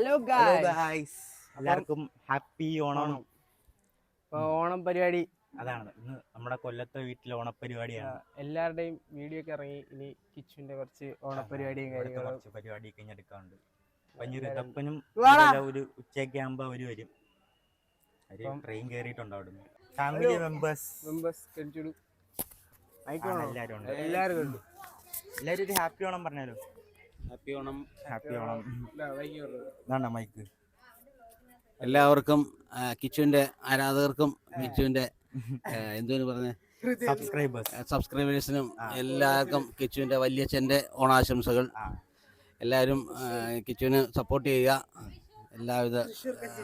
Hello guys, എല്ലാവർക്കും happy Onam. Onam പരിപാടി അതാണ് ഇന്ന് നമ്മുടെ കൊല്ലത്തെ വീട്ടിലെ ഓണപരിപാടിയാണ്. എല്ലാവരുടെയും വീഡിയോ ഒക്കെ ഇറങ്ങി. ഇനി കിച്ചുവിന്റെ കുറച്ച് ഓണപരിപാടിയും കാര്യങ്ങളും പരിപാടി കഴിഞ്ഞെടുക്കാറുണ്ട്. പഞ്ഞൂരപ്പനും ഒരു ഉച്ചയൊക്കെ ആകുമ്പോ അവര് വരും. ട്രെയിൻ കയറിയിട്ടുണ്ട് അവിടുന്ന്. ഫാമിലി മെമ്പേഴ്സ് എല്ലാവരും ഒരു ഹാപ്പി ഓണം പറഞ്ഞാലോ. ഹാപ്പി ഓണം. ഇതാണ് മൈക്ക്. എല്ലാവർക്കും കിച്ചുവിന്റെ ആരാധകർക്കും കിച്ചുവിന്റെ എന്തോന്ന് പറഞ്ഞ സബ്സ്ക്രൈബേഴ്സിനും എല്ലാവർക്കും കിച്ചുവിന്റെ വല്യച്ഛന്റെ ഓണാശംസകൾ. എല്ലാവരും കിച്ചുവിന് സപ്പോർട്ട് ചെയ്യുക. എല്ലാവിധ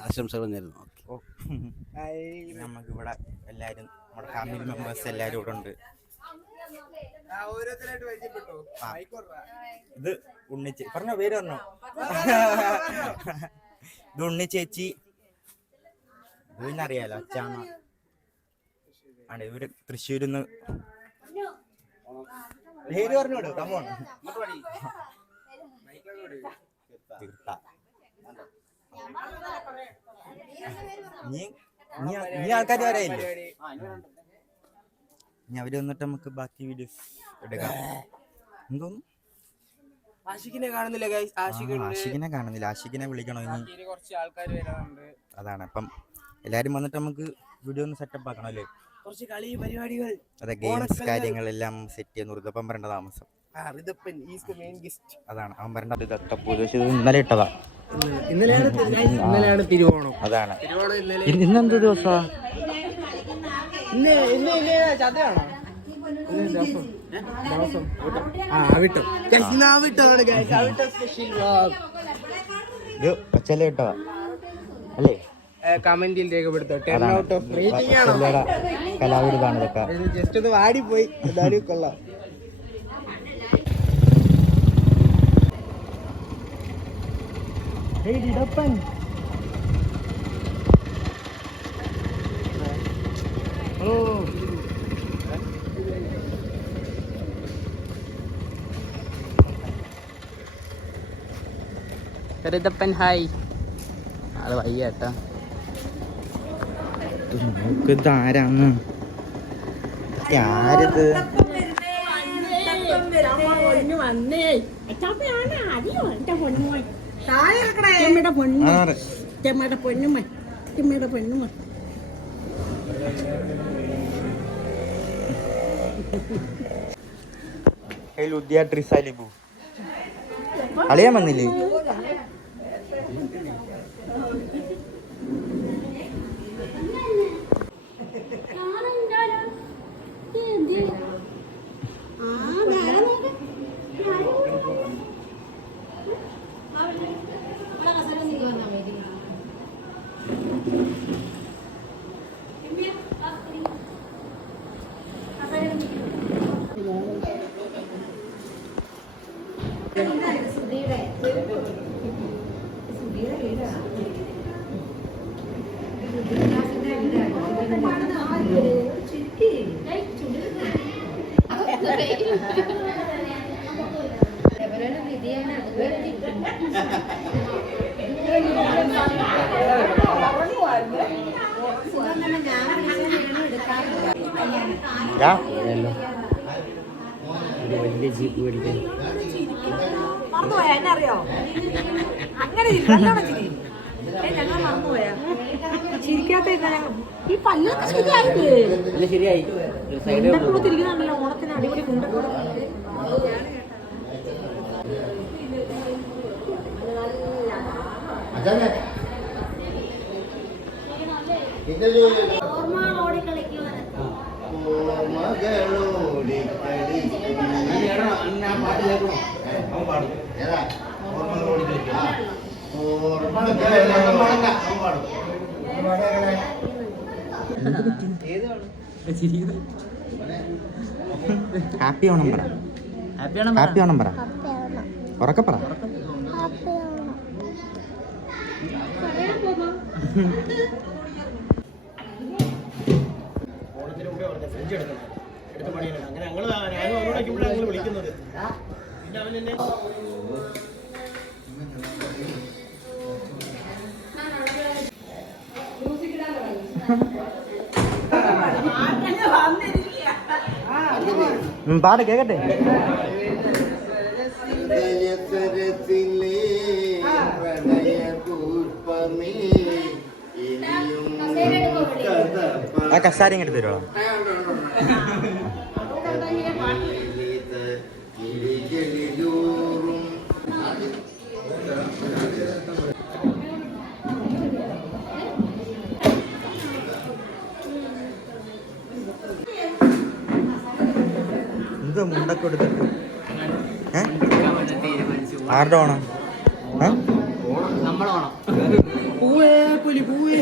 ആശംസകളും നേരുന്നു. നമുക്കിവിടെ എല്ലാവരും നമ്മുടെ ഫാമിലി മെമ്പേഴ്സ് എല്ലാവരും ഇവിടെ ഉണ്ട്. ഇത് ഉണ്ണിച്ചേ പറഞ്ഞോ, പേര് പറഞ്ഞോ. ഇത് ഉണ്ണിച്ചേച്ചി, ഇത് പിന്നെ അറിയാലോ അച്ചാമ്മ ആണ്. ഇവര് തൃശ്ശൂരിന്ന്. പേര് പറഞ്ഞോളൂ. കമോൺ. നീ ആൾക്കാർ വരായില്ലേ? ഇനി അവര് വന്നിട്ട് നമുക്ക് ബാക്കി വീഡിയോസ് എടുക്കാം. എന്തോന്നു ആഷിഖിനെ കാണുന്നില്ല ഗൈസ്. ആഷിഖിനെ കാണുന്നില്ല. ആഷിഖിനെ വിളിക്കണോ ഇനി? കുറച്ച് ആൾക്കാർ വരാനുണ്ട്. അതാണ്. അപ്പം എല്ലാരും വന്നിട്ട് നമുക്ക് വീഡിയോ ഒന്ന് സെറ്റപ്പ് ആക്കണം അല്ലേ? കുറച്ച് കളി പരിപാടികൾ, അതെ, ഗെയിംസ് കാര്യങ്ങളെല്ലാം സെറ്റ് ചെയ്യുന്നു. ഋതപ്പം വരേണ്ട താമസം. അതാണ് അവൻ വരേണ്ടത്. ഇന്നലെ ഇട്ടതാ. ഇന്നലെയാണ് തിരുവോണം. അതാണ്. ഇന്നെന്ത് ദിവസാ? ഇത് പച്ചല ഇട്ടതാ അല്ലേ? കമന്റിൽ രേഖപ്പെടുത്തോ. കലാവിരുതാണ് ഇതൊക്കെ. ജസ്റ്റ് ഒന്ന് വാടിപ്പോയി. എന്തായാലും കൊള്ളാം. ഋതപ്പൻ ഹായ്. അത് വയ്യേട്ടാ. ഇതാരാന്ന്? ആരിത്? അളിയാൻ വന്നില്ലേ? വലിയ ജീപ്പ് മേടിക്കാൻ അറിയോ? അങ്ങനെ ഞങ്ങൾ മറന്നുപോയാ. ചിരിക്കാത്ത ഈ പല്ലൊക്കെ ശരിയായില്ലേ? ശരിയായി. തിരിക്കുന്നുണ്ടല്ലോ ഓണത്തിന് അടിപൊളി കൊണ്ടൊക്കെ. ഹാപ്പി ഓണം പറ. ഹാപ്പി ഓണം പറ. ഉറക്കെ പറ. പാട് കേക്കട്ടെ. ആ കസാര ഇങ്ങോട്ട് തരുമോ? എന്ത് മുണ്ടൊക്കെ എടുത്തിട്ട് ആരുടെ ഓണം? പൂവേ പുലി പൂവേ.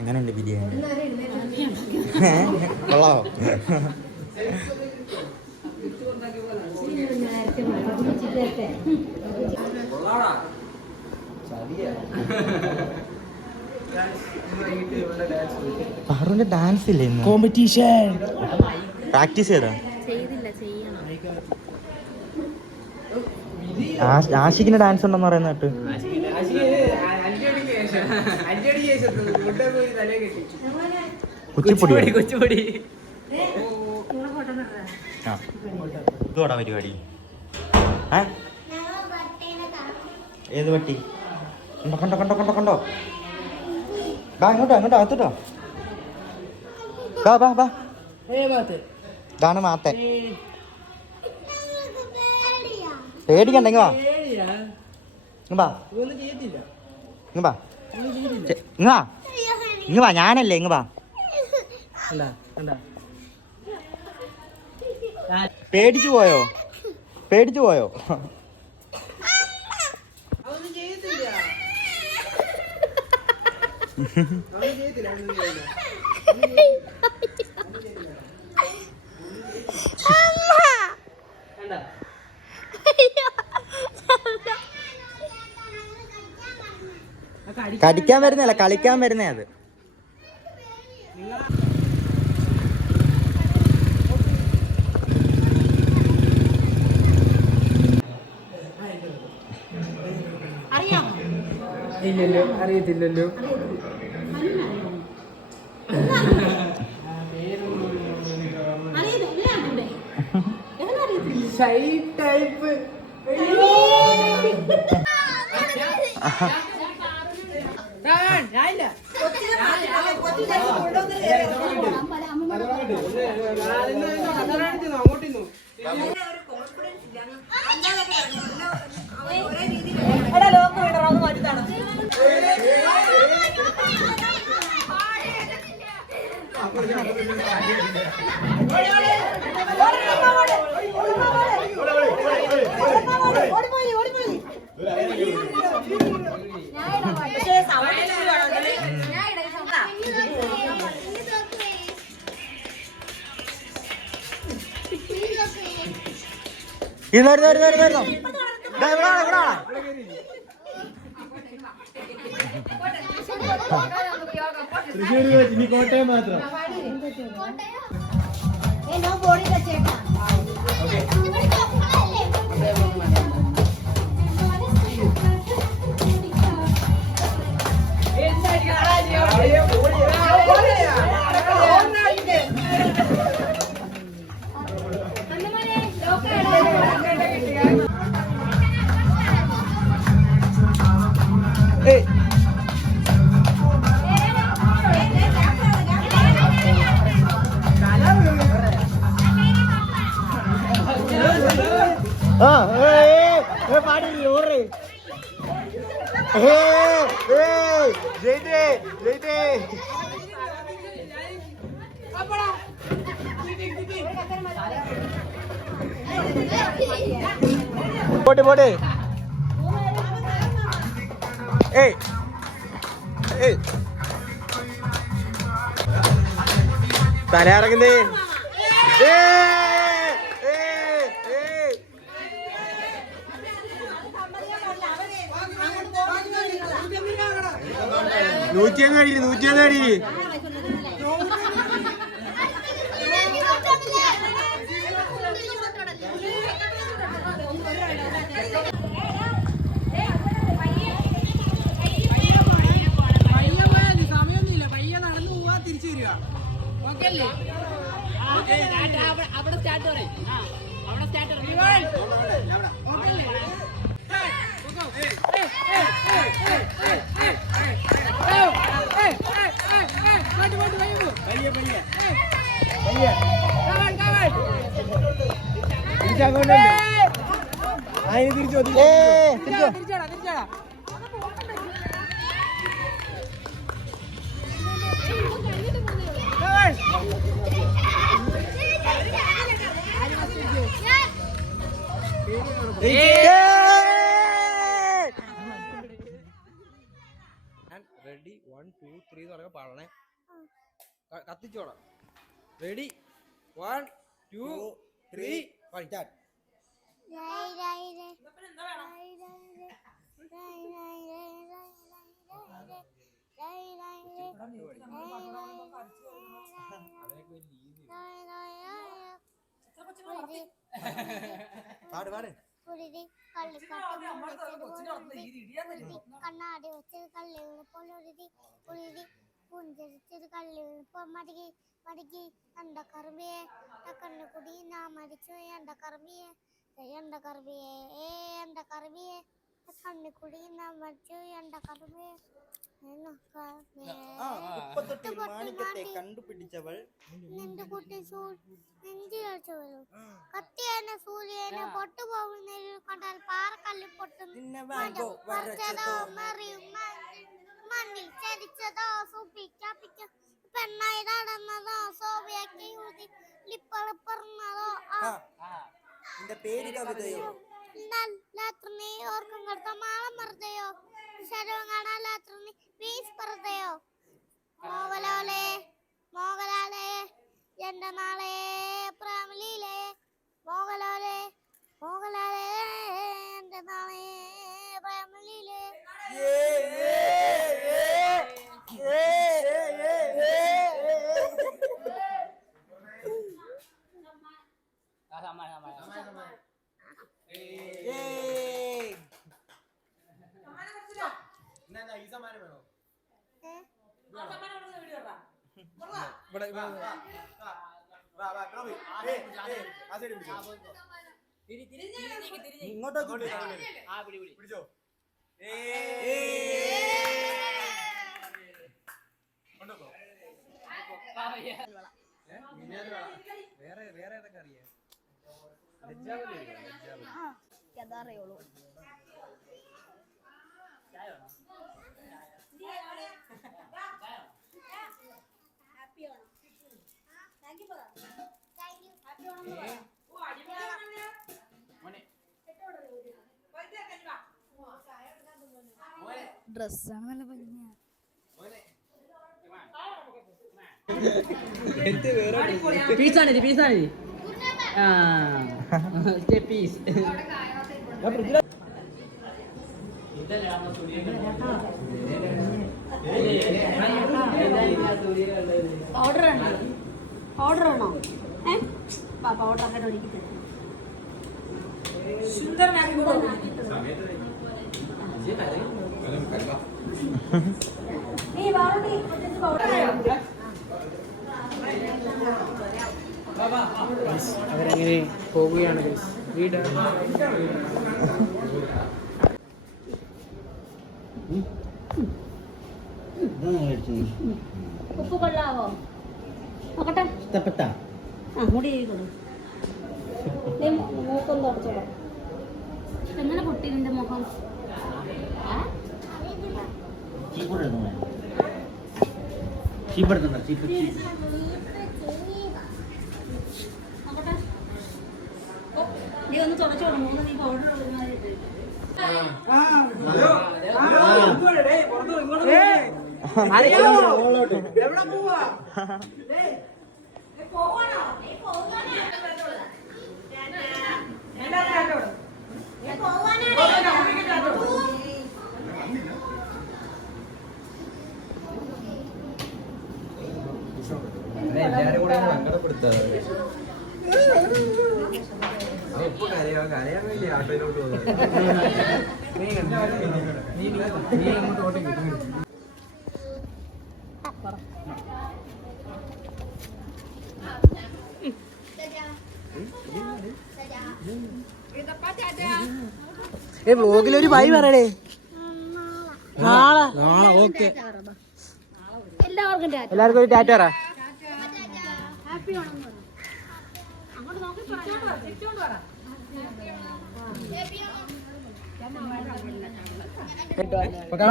എങ്ങനെയുണ്ട് ബിരിയാണി? കൊള്ളാവോ? പാറുവിന്റെ ഡാൻസ് ഇല്ലേ ഇന്ന്? കോമ്പറ്റീഷൻ പ്രാക്ടീസ് ചെയ്താ? ആഷിക്കിന് ഡാൻസ് ഉണ്ടെന്ന് പറയുന്ന കേട്ട്. കുച്ചിപ്പൊടി. ഇതോടാ പരിപാടി? ഏത് പട്ടി? കണ്ടോ കണ്ടോ കണ്ടോ കണ്ടോ? ബാ ഇങ്ങോട്ടോ അങ്ങോട്ടോ അകത്തോട്ടോ. ബാ ബാ ബാ. ഇതാണ് മാത്തൻ. പേടിക്കണ്ടെങ്കി വാ. ഇങ്ങ് വാ ഞാനല്ലേ. ഇങ്ങ് വാ. പേടിച്ചു പോയോ? കടിക്കാൻ വരുന്നല്ല, കളിക്കാൻ വരുന്നേ അത്. ഇല്ലല്ലോ, അറിയത്തില്ലല്ലോ. Shy type. ഇനി കോട്ടയം മാത്രം. പോട്ടെ ഏയ് ഏയ് തലയിറങ്ങുന്നേ നൂറ്റിയൊന്ന് അടി സമയമൊന്നുമില്ല, പയ്യെ നടന്നു പോവാ, തിരിച്ചു വരിക. ഓക്കെ അല്ലേ? അവിടെ സ്റ്റാർട്ട് പറയും. അവിടെ സ്റ്റാർട്ട് തിരിച്ചാടാ. റെഡി 1 2 3 തുടങ്ങാൻ പാടണേ. കത്തിച്ചോടാം. Ready 1 2 3 start. കണ്ണാടി വെച്ചത് കള്ളി വീണപ്പോഴൊരുതി ഉരുതി പുഞ്ചരിച്ചത് കള്ളി വീണപ്പോ മടക്കി മടക്കി എണ്ട കറുമ്പിയെ കണ്ണു കുടി നാ മരിച്ചു എണ്ട കറുമ്പിയെ എണ്ട കറുമ്പിയെ എണ്ട കറുമ്പിയെ കണ്ണുകുടി നാ മരിച്ചു എണ്ട കറുമ്പിയെ കണ്ടുപിടിച്ചവൾ നിന്റെ കുട്ടി നെഞ്ചിലടിച്ചവളും കത്തിയേനെ സൂര്യനെ പൊട്ടുപോകുന്നതിൽ കണ്ടാൽ പാറക്കല്ല് പൊട്ടും മണ്ണിൽ ചരിച്ചതോ സൂപ്പിക്കാപ്പിക്ക പെണ്ണായി നടന്നതോ സോവിയാക്കി ഊതി ലിപ്പളപ്പറന്നതോ ലാത്രി ഓർക്കും കൊടുത്ത മാളം മറുതയോ ശരവം കാണാൻ ലാത്രി പീസ് പറതയോ മോഹലാലേ മോഹലാലേ എന്റെ നാളെ പ്രേമലീലേ മോഹലാലേ മോഹലാലേ എന്റെ നാളെ പ്രേമലീലേ പിടിച്ചോ. വേറെ ഏതൊക്കെ അറിയാം? അറിയുള്ളൂ. ഡ്രസ്സാണ് നല്ല ഭംഗിയാ. പീസാണ് പീസാണ് പീസ് പൗഡർ ആണോ? പൗഡർ ആണോ? പൗഡർ അങ്ങനെ ഒഴിക്കുന്നത് അവരങ്ങനെ പോവുകയാണ്. വീട് ഉപ്പ് കൊള്ളാവോ നോക്കട്ടെ. ഇഷ്ടപ്പെട്ട മുടി മൂക്കൊന്ന് തുടച്ചോളാം. എങ്ങനെ പൊട്ടി നിന്റെ മുഖം? നീ ഒന്ന് തുടച്ചോളൂ. മൂന്ന് നീ പൗഡർ എല്ലാരും കൂടെ സങ്കടപ്പെടുത്താ കരയാൻ വേണ്ടി ആട്ടോയിലോട്ട് പോകുന്നത്. നീ അങ്ങോട്ട് ഓട്ടേക്ക് വ്ലോഗിലൊരു ബൈ പറയടേ. നാളെ ഓക്കെ. എല്ലാവർക്കും ഒരു ടാറ്റ പറ. ഹാപ്പി ഓണം എന്ന് പറ. അങ്ങോട്ട് നോക്കി പറ.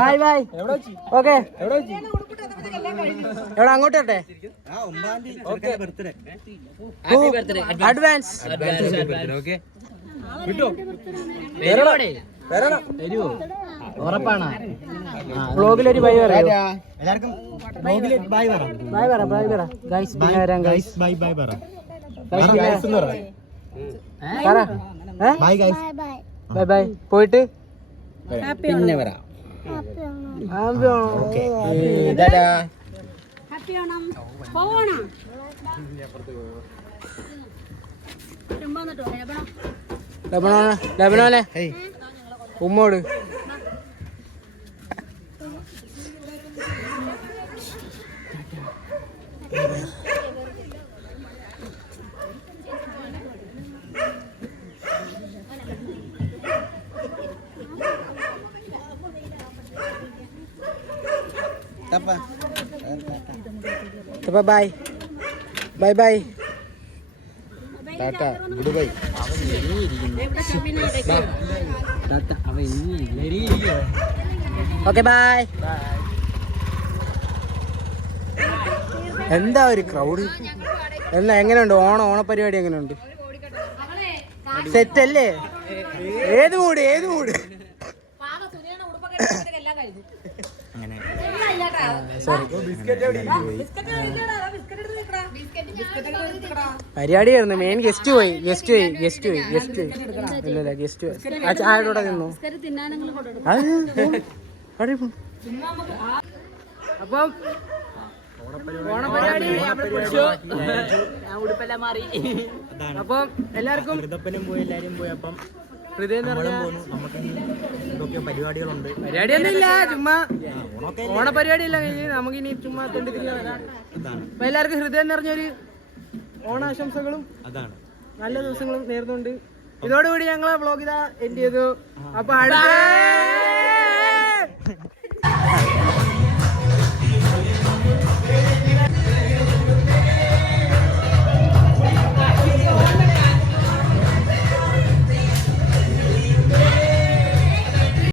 Bye bye. ഓക്കെ എവിടെ അങ്ങോട്ട് വരട്ടെ. അഡ്വാൻസ് ഉറപ്പാണ്. വ്ലോഗിലൊരു ബൈ പറയാ. എല്ലാവർക്കും ബൈ പറ. ബൈ പറ. ബൈ പറ ഗൈസ്. പിന്നെ വരാം ഗൈസ്. ബൈ ബൈ പറ. Bye guys. Bye bye bye. പോയിട്ട് പിന്നെ വരാം. Happy Onam. Okay. Happy Onam. പോവണം. ലബനോനെ ഉമ്മോട്. Bye bye bye. Tata good bye. Okay bye. എന്താ ഒരു ക്രൗഡ്. എന്നാ എങ്ങനെയുണ്ട് ഓണപരിപാടി എങ്ങനെയുണ്ട്? സെറ്റ് അല്ലേ? ഏത് മൂട് പരിപാടിയായിരുന്നു. മെയിൻ ഗസ്റ്റ് പോയി. ഇല്ല ഗസ്റ്റ് ആരോടെ നിന്നു. അപ്പം ഓണപരിപാടി ഉടുപ്പെല്ലാം മാറി. അപ്പം എല്ലാവർക്കും പോയി എല്ലാരും പോയി. അപ്പം ഹൃദയം പരിപാടികളുണ്ട്. പരിപാടിയൊന്നും ഇല്ല, ചുമ്മാ ഓണപരിപാടിയല്ല കഴിഞ്ഞ് നമുക്കിനി ചുമ്മാ തൊണ്ടിത്തിരി നടക്കാം. അപ്പൊ എല്ലാവർക്കും ഹൃദയം നിറഞ്ഞൊരു ഓണാശംസകളും നല്ല ദിവസങ്ങളും നേർന്നുകൊണ്ട് ഇതോടുകൂടി ഞങ്ങളെ വ്ളോഗ് ഇതാ എൻഡ് ചെയ്തു. അപ്പൊ അടുത്ത